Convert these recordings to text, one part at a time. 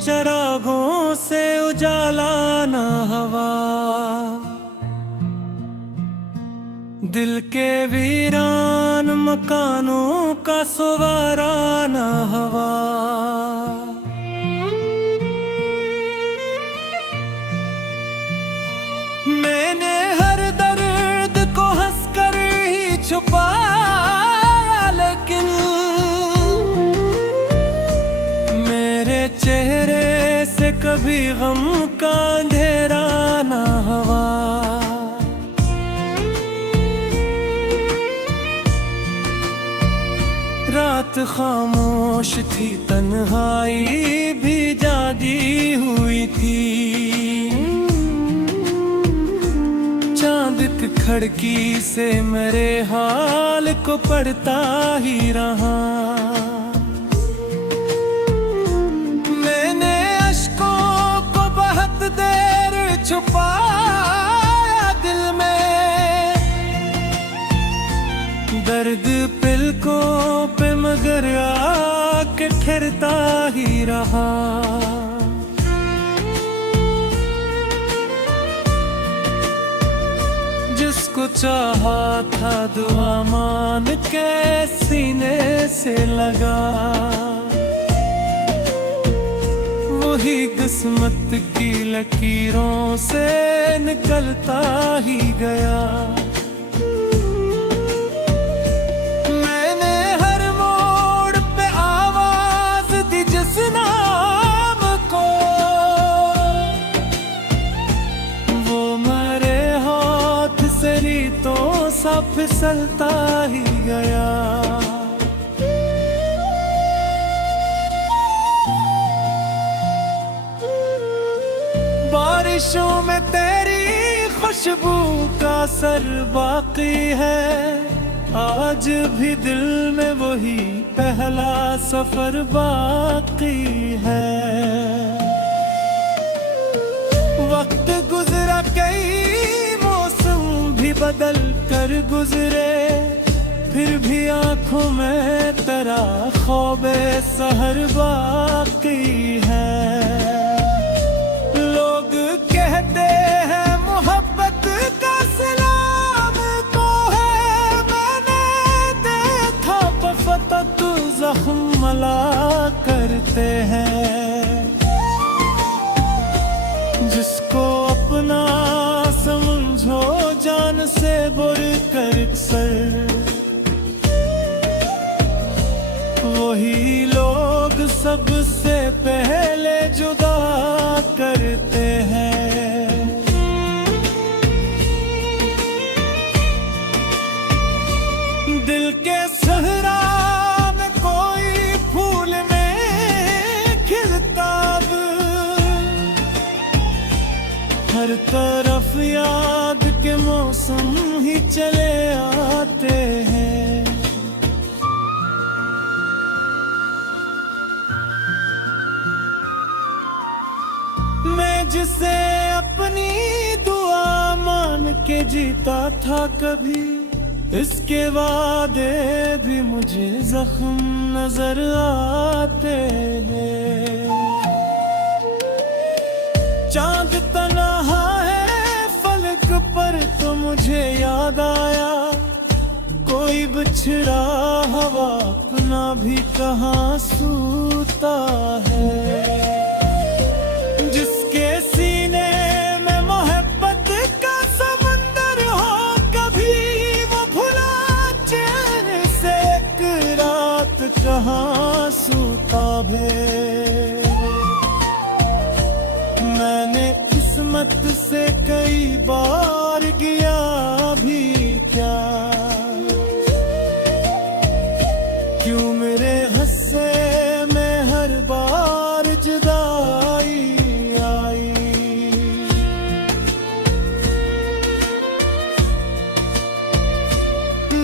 चरागों से उजाला न हवा, दिल के वीरान मकानों का सवारा न हवा। मैंने हर दर्द को हंसकर ही छुपाया, लेकिन मेरे चेहरे से कभी गम का अंधेरा न हवा। रात खामोश थी, तन्हाई भी जागी हुई थी, चांद की खिड़की से मेरे हाल को पढ़ता ही रहा। मैंने अश्कों को बहुत देर छुपाया दिल में, दर्द पलकों पे मगर आके ठहरता ही रहा। जिसको चाहा था दुआ मान के सीने से लगा, वही किस्मत की लकीरों से निकलता ही गया। मैंने हर मोड़ पे आवाज दी जिस नाम को, वो मेरे हाथ से रीतों सा फिसलता ही गया। बारिशों में तेरी खुशबू का असर बाकी है, आज भी दिल में वही पहला सफर बाकी है। वक्त गुजरा, कई मौसम भी बदल कर गुजरे, फिर भी आंखों में तेरा ख्वाबे सहर बाकी है। लोग कहते हैं मोहब्बत का सलाम को है, मैंने देखा फकत जख्म मला करते हैं। जिसको अपना समझो जान से बुर कर सर, वही लोग सबसे पहले जुदा करते हैं। दिल के सहरा में कोई फूल में खिलता, हर तरफ याद के मौसम ही चले आते हैं। मैं जिसे अपनी दुआ मान के जीता था कभी, इसके वादे भी मुझे जख्म नजर आते हैं। चांद तन्हा है फलक पर तो मुझे याद आया, कोई बिछड़ा हवा अपना भी कहाँ सूता है। जिसके सीने में मोहब्बत का समंदर हो, कभी वो भुला चैन से एक रात कहाँ सूता भे। मैंने किस्मत से कई बार किया भी प्यार, क्यों मेरे हस्से में हर बार जुदाई आई।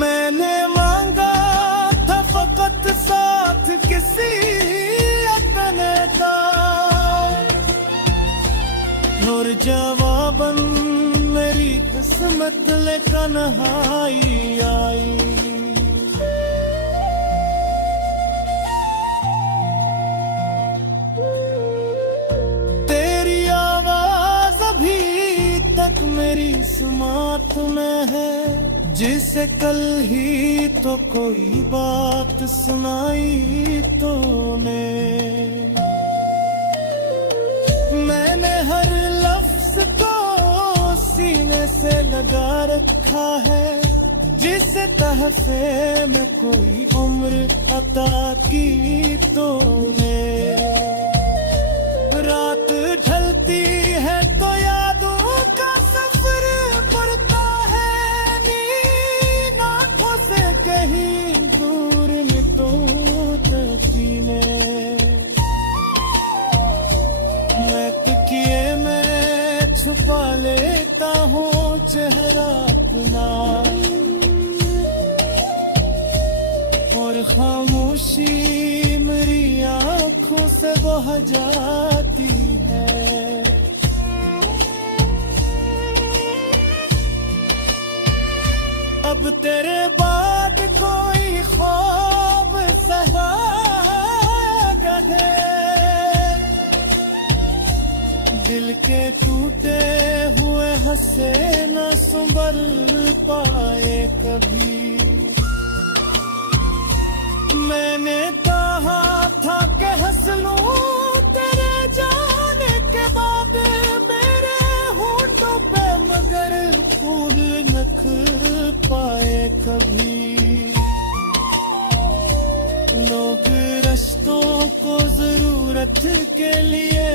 मैंने मांगा था फकत साथ किसी अपने का, और जवाबन मेरी किस्मत लेकर नहाई आई। मेरी समात में है, जिसे कल ही तो कोई बात सुनाई तूने। मैंने हर लफ्ज को सीने से लगा रखा है, जिस तहफे में कोई उम्र अता की तूने। रात ढलती है तो यादों का सफर पड़ता है, नींद आंखों से कहीं दूर नितोती में। मैं तकिए में छुपा लेता हूँ चेहरा अपना, और खामोशी मेरी आंखों से बह जाती है। अब तेरे बाद कोई ख्वाब सहागा है, दिल के टूटे हुए हंसे न संभल पाए कभी। मैंने कहा था कि हंस लूं तेरे जाने के बाद मेरे होठों पे, मगर फूल नख पाए कभी। लोग रिश्तों को जरूरत के लिए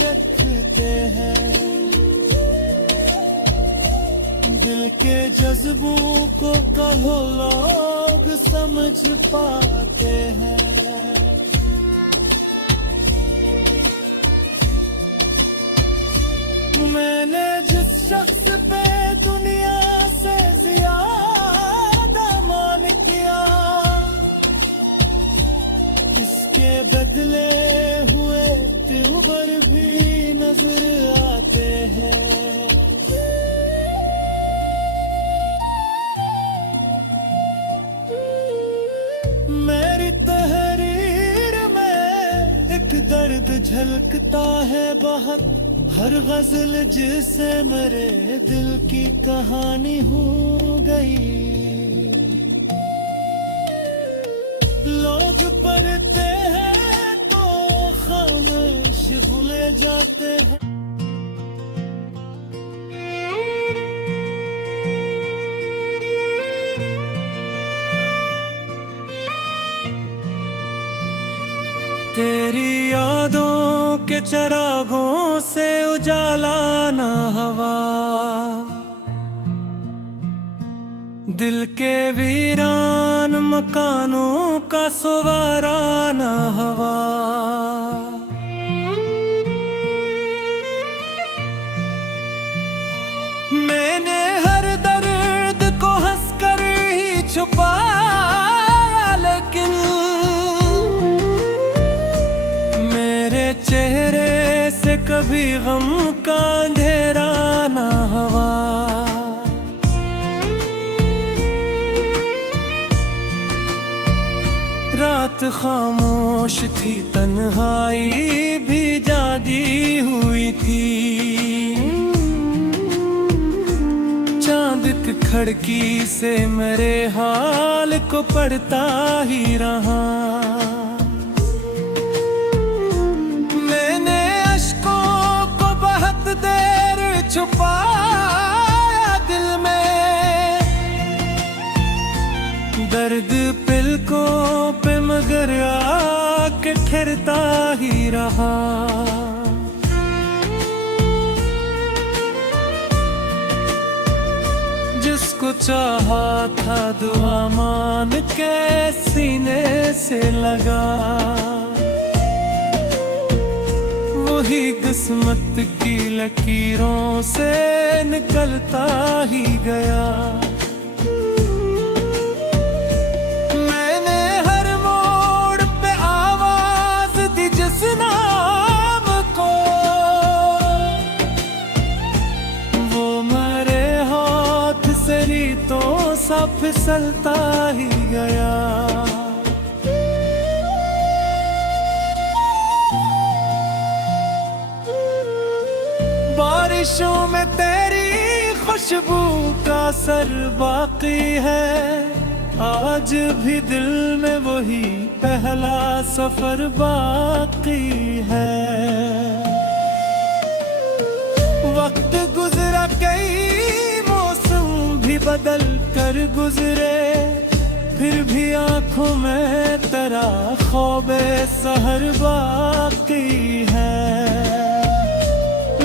रखते हैं, दिल के जज्बों को कहो लोग समझ पाते हैं। मैंने जिस शख्स पे दुनिया से ज्यादा मान किया, इसके बदले हुए त्योहार भी नजर आते हैं। मेरी तहरीर में एक दर्द झलकता है बहुत, हर गजल जिसे मेरे दिल की कहानी हो गई। लोग पढ़ते हैं तो खामोश भूले जाते हैं। तेरी यादों के चरागों से उजाला ना हवा, दिल के वीरान मकानों का सवारा ना हवा। मैंने हर दर्द को हंसकर ही छुपाया, लेकिन चेहरे से कभी गम का अंधेरा ना हवा। रात खामोश थी, तन्हाई भी जागी हुई थी, चांद की खिड़की से मेरे हाल को पढ़ता ही रहा। देर छुपाया दिल में दर्द पलकों पे, मगर आके ठहरता ही रहा। जिसको चाहा था दुआ मान के सीने से लगा, वही किस्मत की लकीरों से निकलता ही गया। मैंने हर मोड़ पे आवाज दी जिस नाम को, वो मेरे हाथ से रीतों सा फिसलता ही गया। बारिशों में तेरी खुशबू का असर बाकी है, आज भी दिल में वही पहला सफर बाकी है। वक्त गुजरा, कई मौसम भी बदल कर गुजरे, फिर भी आंखों में तेरा ख्वाबे सहर बाकी है।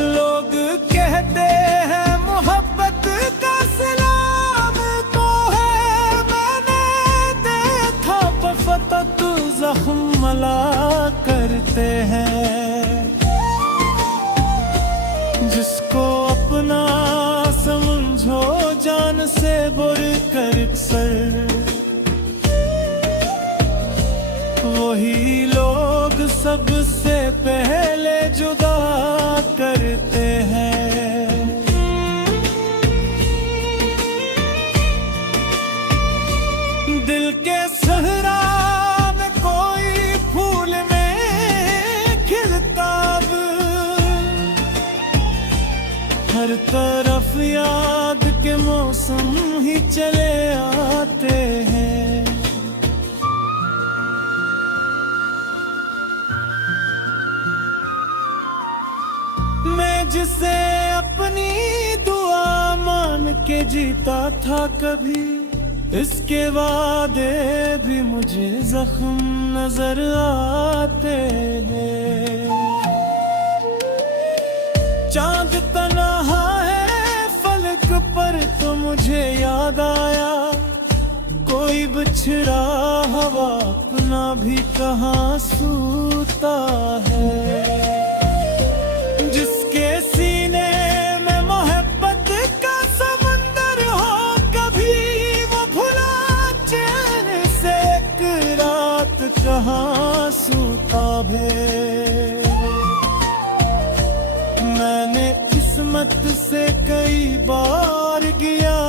लोग कहते हैं मोहब्बत का सलाम तो है, मैंने देखा बफता तू जख्म मला करते हैं। जिसको अपना समझो जान से बुर कर सर, वही लोग सबसे पहले जुदा करते हैं। दिल के सहरा में कोई फूल में खिलता, हर तरफ याद के मौसम ही चले आते हैं। मैं जिसे अपनी दुआ मान के जीता था कभी, इसके वादे भी मुझे जख्म नजर आते हैं। चांद तन्हा है फलक पर तो मुझे याद आया, कोई बिछड़ा हवा अपना भी कहाँ सूता है। जिसके सीने में मोहब्बत का समंदर हो, कभी वो भुला चैन से एक रात कहाँ सूता भे। मैंने किस्मत से कई बार किया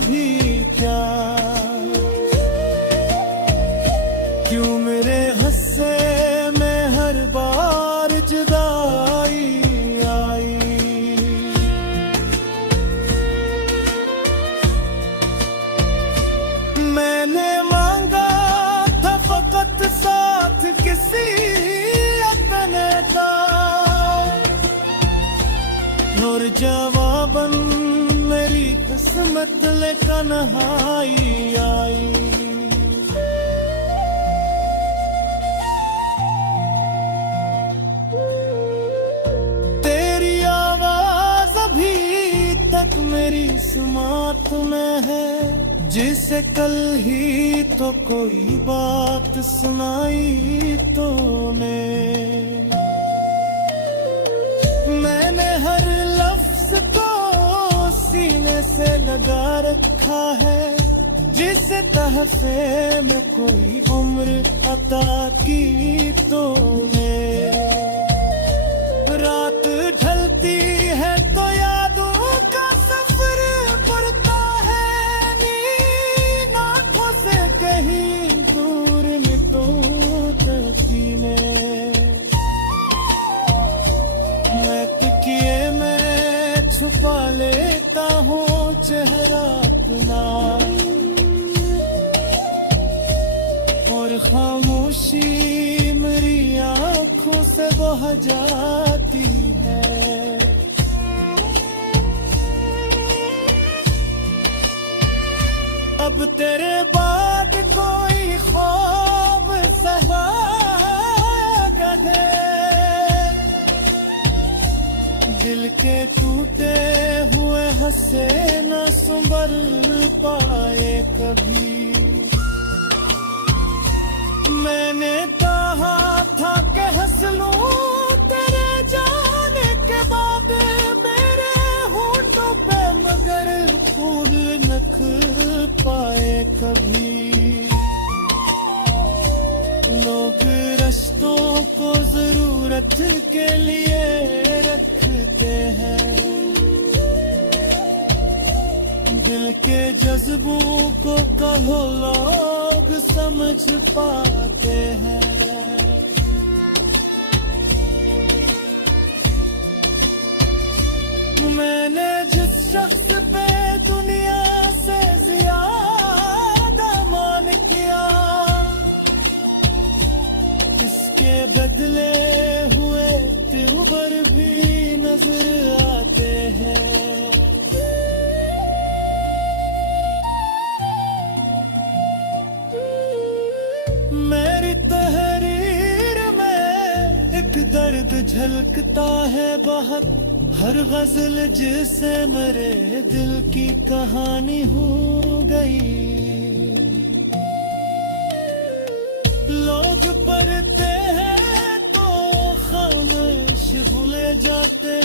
भी प्यार, क्यों मेरे हस्से में हर बार जुदाई आई। मैंने मांगा था फकत साथ किसी अपने का, और जवाबन मेरी किस्मत लेकर नहाई आई। तेरी आवाज अभी तक मेरी सुमात में है, जिसे कल ही तो कोई बात सुनाई तो मैंने हर लफ्ज को सीने से लगा रखा है, जिसे तहफे में कोई उम्र अता की तो रात ढलती है तो यादों का सफर पड़ता है, नींद आंखों से कहीं दूर निकलती मैं तकिए में छुपा लेता हूँ चेहरा अपना, और खामोशी मेरी आँखों से बह जाती है। अब तेरे बाद कोई ख्वाब सहागा है, दिल के टूटे हुए हंसे न संभल पाए कभी। मैंने कहा था कि हंस लूं तेरे जाने के बाद मेरे होठों पे, मगर फूल न खिल पाए कभी। लोग रिश्तों को जरूरत के लिए रखते हैं, दिल के जज्बों को कहो लोग समझ पाते हैं। मैंने जिस शख्स पे दुनिया से ज्यादा मान किया, इसके बदले हुए त्योहार भी नजर आते हैं। मेरी तहरीर में एक दर्द झलकता है बहुत, हर गजल जिससे मेरे दिल की कहानी हो गई। लोग पढ़ते हैं तो खामोश भूले जाते हैं।